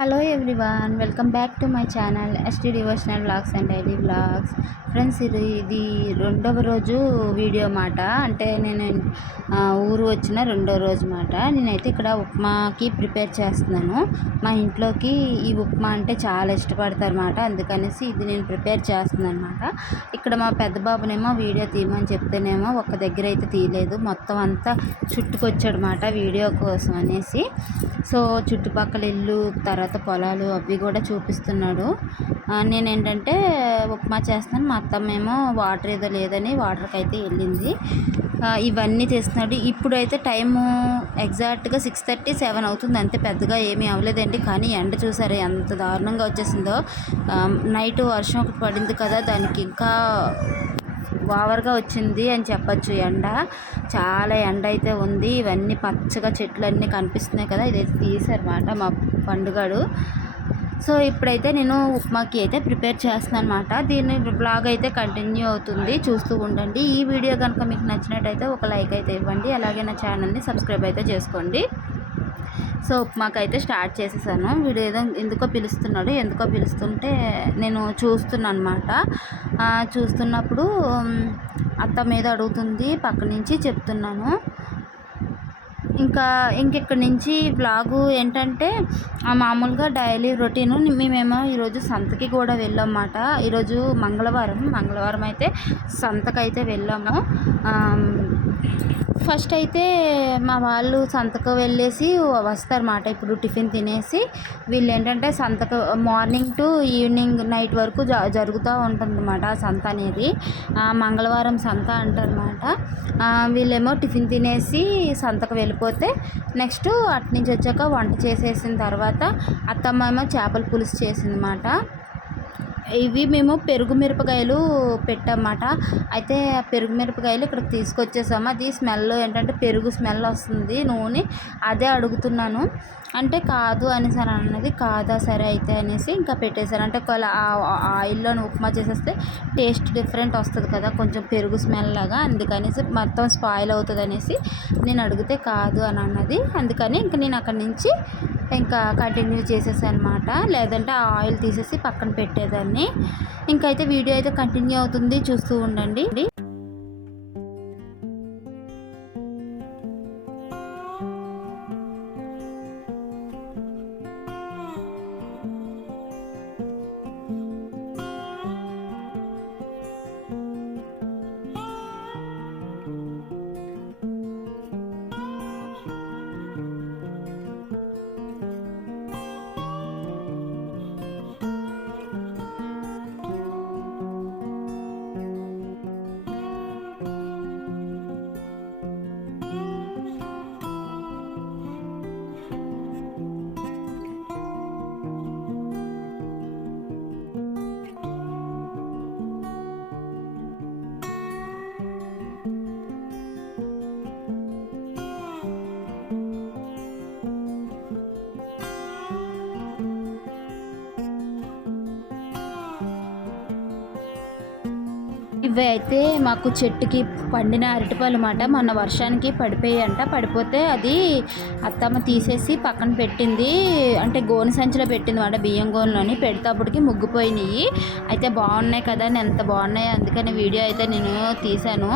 Hello everyone welcome back to my channel ST devotional blogs and daily blogs friends ఇది ఇది రెండవ రోజు video మాట అంటే నేను ఊరు వచ్చిన రెండో రోజు మాట నేనైతే ఇక్కడ ఉప్మాకి ప్రిపేర్ చేస్తున్నాను. మా ఇంట్లోకి ఈ ఉప్మా అంటే చాలా ఇష్టపడతారు అన్నమాట. అందుకనేసి ఇది నేను ప్రిపేర్ చేస్తున్నాను అనమాట ఇక్కడ మా పెద్ద బాబునేమో వీడియో తీయమని చెప్తేనేమో ఒక్క దగ్గర అయితే తీయలేదు. మొత్తం అంతా చుట్టుకొచ్చాడనమాట వీడియో కోసం అనేసి. సో చుట్టుపక్కల ఇల్లు తర్వాత పొలాలు అవి కూడా చూపిస్తున్నాడు. నేను ఏంటంటే ఉప్మా చేస్తాను. మా అత్తమ్మేమో వాటర్ ఏదో లేదని వాటర్కి అయితే వెళ్ళింది ఇవన్నీ చేస్తున్నాడు ఇప్పుడైతే టైము ఎగ్జాక్ట్గా సిక్స్ థర్టీ సెవెన్ అవుతుంది. అంతే పెద్దగా ఏమీ అవ్వలేదండి. కానీ ఎండ చూసారు ఎంత దారుణంగా వచ్చేసిందో. నైట్ వర్షం ఒకటి పడింది కదా. దానికి ఇంకా ఓవర్గా వచ్చింది అని చెప్పచ్చు ఎండ. చాలా ఎండ అయితే ఉంది. ఇవన్నీ పచ్చగా చెట్లు అన్నీ కనిపిస్తున్నాయి కదా ఇదైతే తీసారన్నమాట మా పండుగడు. సో ఇప్పుడైతే నేను ఉప్మాకి అయితే ప్రిపేర్ చేస్తున్నాను అనమాట దీన్ని బ్లాగ్ అయితే కంటిన్యూ అవుతుంది. చూస్తూ ఉండండి. ఈ వీడియో కనుక మీకు నచ్చినట్టయితే ఒక లైక్ అయితే ఇవ్వండి. అలాగే నా ఛానల్ని సబ్స్క్రైబ్ అయితే చేసుకోండి. సో ఉప్మాకి అయితే స్టార్ట్ చేసేసాను. వీడు ఏదో ఎందుకో పిలుస్తున్నాడు. ఎందుకో పిలుస్తుంటే నేను చూస్తున్నాను అనమాట చూస్తున్నప్పుడు అత్త మీద అడుగుతుంది. పక్క నుంచి చెప్తున్నాను. ఇంకా ఇంకెక్కడి నుంచి బ్లాగు ఏంటంటే మామూలుగా డైలీ రొటీన్ మేమేమో ఈరోజు సంతకి కూడా వెళ్ళామన్నమాట. ఈరోజు మంగళవారం. మంగళవారం అయితే సంతకైతే వెళ్ళాము. ఫస్ట్ అయితే మా వాళ్ళు సంతకు వెళ్ళేసి వస్తారన్నమాట. ఇప్పుడు టిఫిన్ తినేసి వీళ్ళు ఏంటంటే సంతకు మార్నింగ్ టు ఈవినింగ్ నైట్ వరకు జ జరుగుతూ ఉంటుందన్నమాట ఆ సంత అనేది. మంగళవారం సంత అంటారన్నమాట. వీళ్ళేమో టిఫిన్ తినేసి సంతకు వెళ్ళిపోతే నెక్స్ట్ అటు నుంచి వచ్చాక వంట చేసేసిన తర్వాత అత్తమ్మ ఏమో చేపల పులుసు చేసిందన్నమాట. ఇవి మేము పెరుగు మిరపకాయలు పెట్టామన్నమాట. అయితే ఆ పెరుగు మిరపకాయలు ఇక్కడికి తీసుకొచ్చేసాము. అది స్మెల్ ఏంటంటే పెరుగు స్మెల్ వస్తుంది నూనె. అదే అడుగుతున్నాను. అంటే కాదు అనేసి అని అన్నది. కాదా సరే అయితే అనేసి ఇంకా పెట్టేశాను అంటే ఒకవేళ ఆ ఆయిల్లో ఉప్మా చేసేస్తే టేస్ట్ డిఫరెంట్ వస్తుంది కదా. కొంచెం పెరుగు స్మెల్ లాగా. అందుకనేసి మొత్తం స్పాయిల్ అవుతుంది అనేసి నేను అడిగితే కాదు అని అన్నది. అందుకని ఇంకా నేను అక్కడి నుంచి ఇంకా కంటిన్యూ చేసేసి అనమాట లేదంటే ఆ ఆయిల్ తీసేసి పక్కన పెట్టేదాన్ని. ఇంకైతే వీడియో అయితే కంటిన్యూ అవుతుంది. చూస్తూ ఉండండి. ఇవి అయితే మాకు చెట్టుకి పండిన అరటిపళ్ళు మాట మొన్న వర్షానికి పడిపోయాయంట. పడిపోతే అది అత్తమ్మ తీసేసి పక్కన పెట్టింది. అంటే గోనె సంచిలో పెట్టింది మాట బియ్యం గోనెలోని. పెడతాపటికి ముగ్గిపోయినాయి. అయితే బాగున్నాయి కదా అని ఎంత బాగున్నాయి అందుకని వీడియో అయితే నేను తీశాను.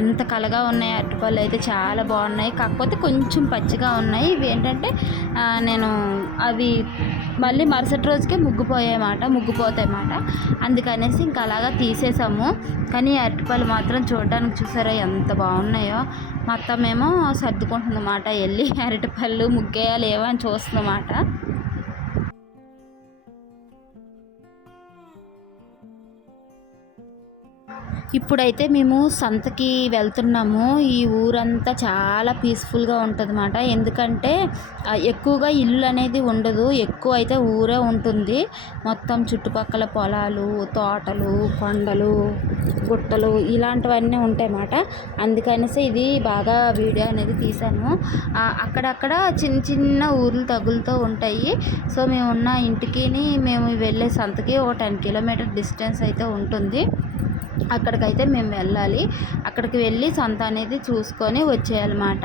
ఎంత కలగా ఉన్నాయి అరటిపళ్ళు అయితే చాలా బాగున్నాయి. కాకపోతే కొంచెం పచ్చిగా ఉన్నాయి. ఇవి ఏంటంటే నేను అవి మళ్ళీ మరుసటి రోజుకే ముగ్గిపోయాయన్నమాట ముగ్గుపోతాయన్నమాట అందుకనేసి ఇంకా అలాగా తీసేసాము. కానీ అరటిపళ్ళు మాత్రం చూడడానికి చూసారా ఎంత బాగున్నాయో. మొత్తం ఏమో సర్దుకుంటుందన్నమాట వెళ్ళి అరటిపళ్ళు ముగ్గేయాలి ఏమో అని చూస్తుందన్నమాట. ఇప్పుడైతే మేము సంతకి వెళ్తున్నాము. ఈ ఊరంతా చాలా పీస్ఫుల్గా ఉంటుంది ఎందుకంటే ఎక్కువగా ఇల్లు అనేది ఉండదు. ఎక్కువ అయితే ఊరే ఉంటుంది. మొత్తం చుట్టుపక్కల పొలాలు తోటలు కొండలు గుట్టలు ఇలాంటివన్నీ ఉంటాయన్నమాట. అందుకనేసి ఇది బాగా వీడియో అనేది తీసాను అక్కడక్కడ చిన్న చిన్న ఊర్లు తగులుతూ ఉంటాయి. సో మేము ఉన్న ఇంటికి మేము వెళ్ళే సంతకి ఒక టెన్ కిలోమీటర్ డిస్టెన్స్ అయితే ఉంటుంది. అక్కడికైతే మేము వెళ్ళాలి. అక్కడికి వెళ్ళి సంత అనేది చూసుకొని వచ్చేయాలన్నమాట.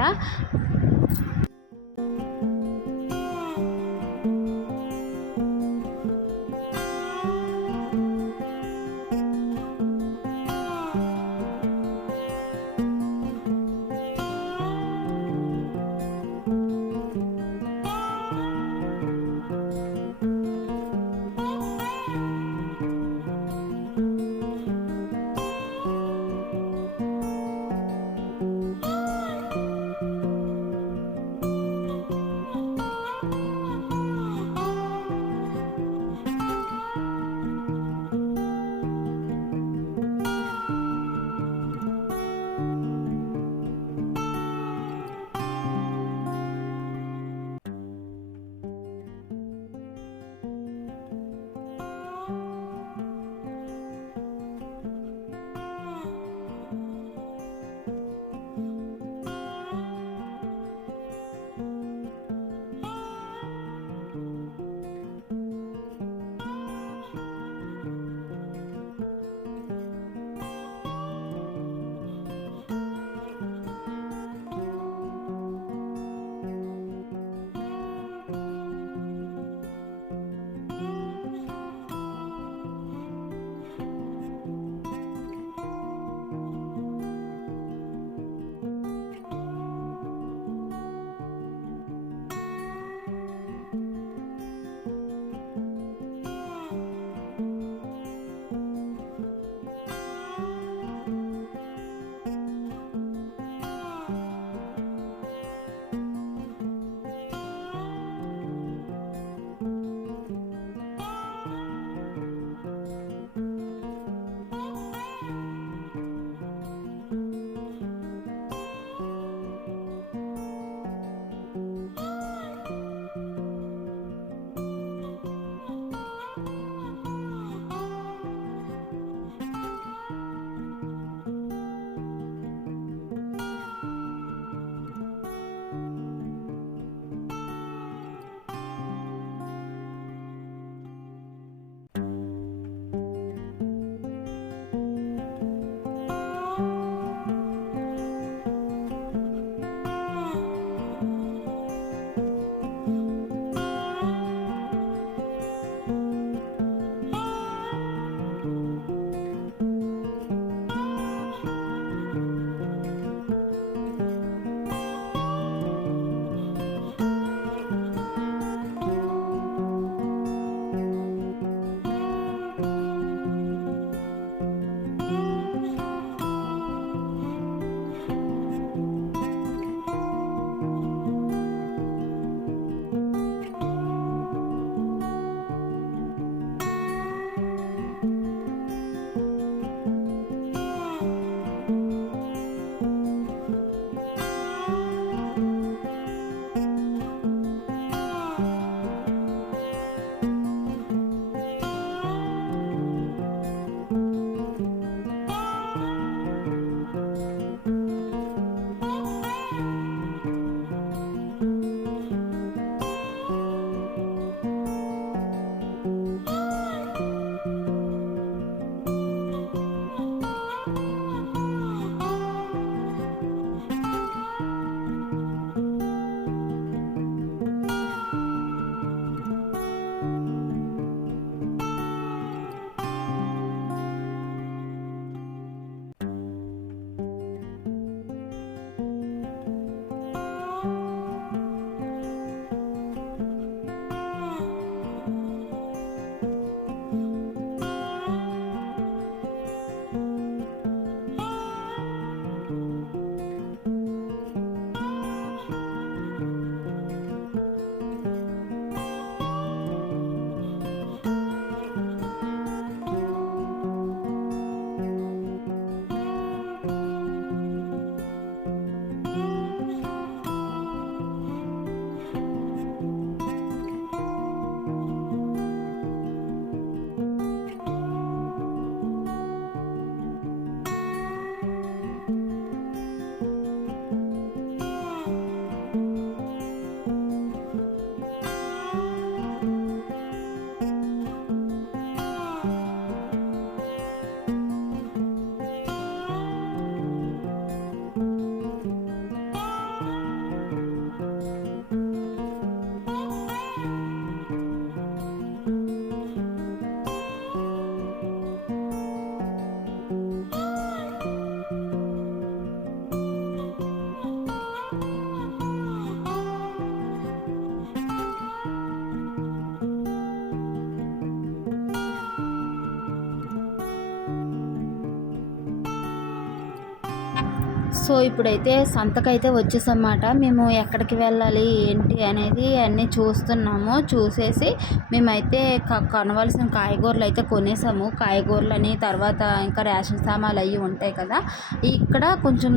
సో ఇప్పుడైతే సంతకైతే వచ్చేసన్నమాట. మేము ఎక్కడికి వెళ్ళాలి ఏంటి అనేది అన్నీ చూస్తున్నాము. చూసేసి మేమైతే క- కొనవలసిన కాయగూరలు అయితే కొనేసాము. కాయగూరలని తర్వాత ఇంకా రేషన్ సామాన్లు అవి ఉంటాయి కదా. ఇక్కడ కొంచెం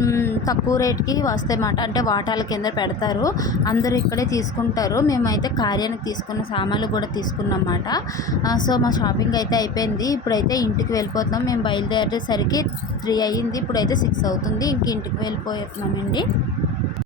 తక్కువ రేట్కి వస్తాయన్నమాట. అంటే వాటాల కింద పెడతారు. అందరూ ఇక్కడే తీసుకుంటారు. మేమైతే కార్యానికి తీసుకున్న సామాన్లు కూడా తీసుకున్నమాట. సో మా షాపింగ్ అయితే అయిపోయింది. ఇప్పుడైతే ఇంటికి వెళ్ళిపోతున్నాం. మేము బయలుదేరేసరికి త్రీ అయ్యింది. ఇప్పుడైతే సిక్స్ అవుతుంది. ఇంక ఇంటికి వెళ్ళిపోతున్నామండి.